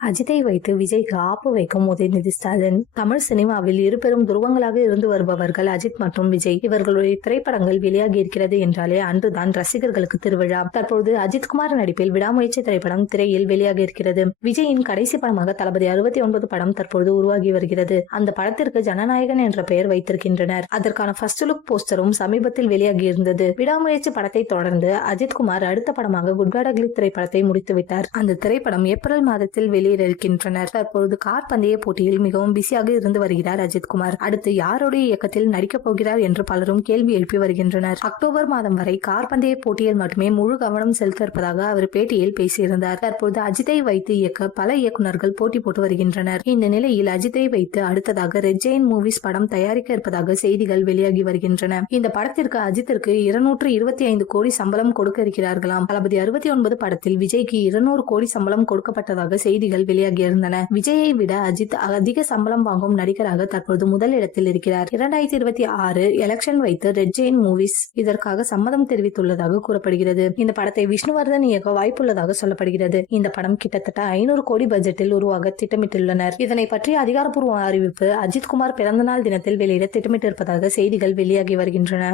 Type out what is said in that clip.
அஜித்தை வைத்து விஜய்க்கு ஆப்பு வைக்கும் உதயநிதி ஸ்டாலின். தமிழ் சினிமாவில் இரு பெரும் துருவங்களாக இருந்து வருபவர்கள் அஜித் மற்றும் விஜய். இவர்களுடைய திரைப்படங்கள் வெளியாகி இருக்கிறது என்றாலே அன்றுதான் ரசிகர்களுக்கு திருவிழா. தற்போது அஜித்குமார் நடிப்பில் விடாமுயற்சி திரைப்படம் திரையில் வெளியாகி இருக்கிறது. விஜயின் கடைசி படமாக தளபதி 69 படம் தற்போது உருவாகி வருகிறது. அந்த படத்திற்கு ஜனநாயகன் என்ற பெயர் வைத்திருக்கின்றனர். அதற்கான ஃபர்ஸ்ட் லுக் போஸ்டரும் சமீபத்தில் வெளியாகி இருந்தது. விடாமுயற்சி படத்தை தொடர்ந்து அஜித்குமார் அடுத்த படமாக குட் பேட் அக்லி திரைப்படத்தை முடித்துவிட்டார். அந்த திரைப்படம் ஏப்ரல் மாதத்தில் வெளியிட்டிருக்கின்றனர். தற்பொழுது கார் பந்தய போட்டியில் மிகவும் பிஸியாக இருந்து வருகிறார் அஜித்குமார். அடுத்து யாருடைய இயக்கத்தில் நடிக்கப் போகிறார் என்று பலரும் கேள்வி எழுப்பி வருகின்றனர். அக்டோபர் மாதம் வரை கார் பந்தய போட்டியில் மட்டுமே முழு கவனம் செலுத்த இருப்பதாக அவர் பேட்டியில் பேசியிருந்தார். தற்போது அஜித்தை வைத்து இயக்க பல இயக்குநர்கள் போட்டி போட்டு வருகின்றனர். இந்த நிலையில் அஜித்தை வைத்து அடுத்ததாக ரெட் ஜெயின் மூவிஸ் படம் தயாரிக்க இருப்பதாக செய்திகள் வெளியாகி வருகின்றன. இந்த படத்திற்கு அஜித்திற்கு 225 கோடி சம்பளம் கொடுக்க இருக்கிறார்களாம். தளபதி 69 படத்தில் விஜய்க்கு 200 கோடி சம்பளம் கொடுக்கப்பட்டதாக செய்திகள் வெளியாகி இருந்தன. விஜயை விட அஜித் அதிக சம்பளம் வாங்கும் நடிகராக தற்போது முதல் இடத்தில் இருக்கிறார். 2026 எலெக்ஷன் வைத்து ரெட் ஜெயின் மூவிஸ் இதற்காக சம்மதம் தெரிவித்துள்ளதாக கூறப்படுகிறது. இந்த படத்தை விஷ்ணுவர்தன் இயக்க வாய்ப்புள்ளதாக சொல்லப்படுகிறது. இந்த படம் கிட்டத்தட்ட 500 கோடி பட்ஜெட்டில் உருவாக திட்டமிட்டுள்ளனர். இதனை பற்றிய அதிகாரப்பூர்வ அறிவிப்பு அஜித்குமார் பிறந்தநாள் தினத்தில் வெளியிட திட்டமிட்டிருப்பதாக செய்திகள் வெளியாகி வருகின்றன.